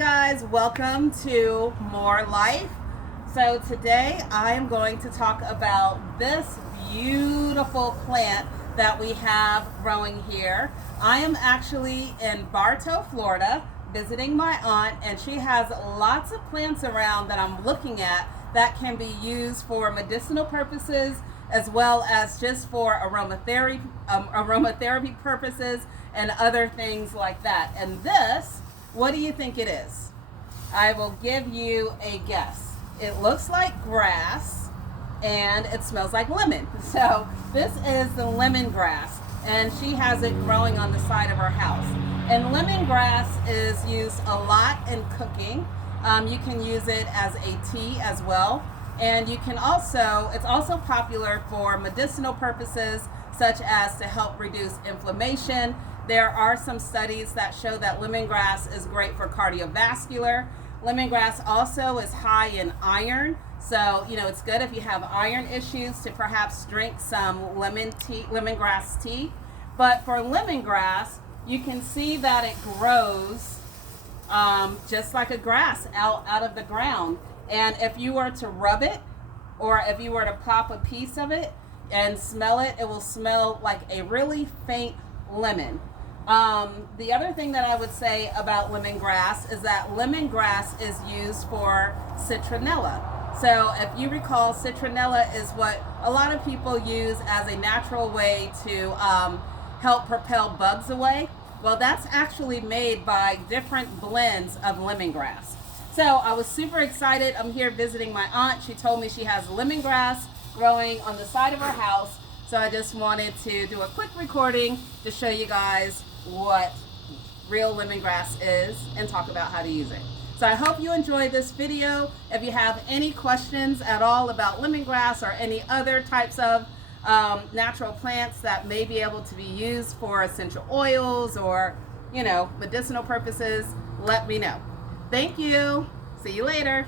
guys, welcome to More Life. So today I am going to talk about this beautiful plant that we have growing here. I am actually in Bartow, Florida, visiting my aunt, and she has lots of plants around that I'm looking at that can be used for medicinal purposes as well as just for aromatherapy purposes and other things like that. And this, what do you think it is? I will give you a guess. It looks like grass and it smells like lemon. So this is the lemongrass, and she has it growing on the side of her house. And lemongrass is used a lot in cooking. You can use it as a tea as well. And you can also, it's also popular for medicinal purposes, such as to help reduce inflammation. There are some studies that show that lemongrass is great for cardiovascular. Lemongrass also is high in iron. So, it's good if you have iron issues to perhaps drink some lemongrass tea. But for lemongrass, you can see that it grows just like a grass out of the ground. And if you were to rub it, or if you were to pop a piece of it and smell it, it will smell like a really faint lemon. The other thing that I would say about lemongrass is that lemongrass is used for citronella. So if you recall, citronella is what a lot of people use as a natural way to help propel bugs away. Well, that's actually made by different blends of lemongrass. So I was super excited. I'm here visiting my aunt. She told me she has lemongrass growing on the side of her house. So I just wanted to do a quick recording to show you guys what real lemongrass is and talk about how to use it. So I hope you enjoyed this video. If you have any questions at all about lemongrass or any other types of natural plants that may be able to be used for essential oils or, medicinal purposes, let me know. Thank you. See you later.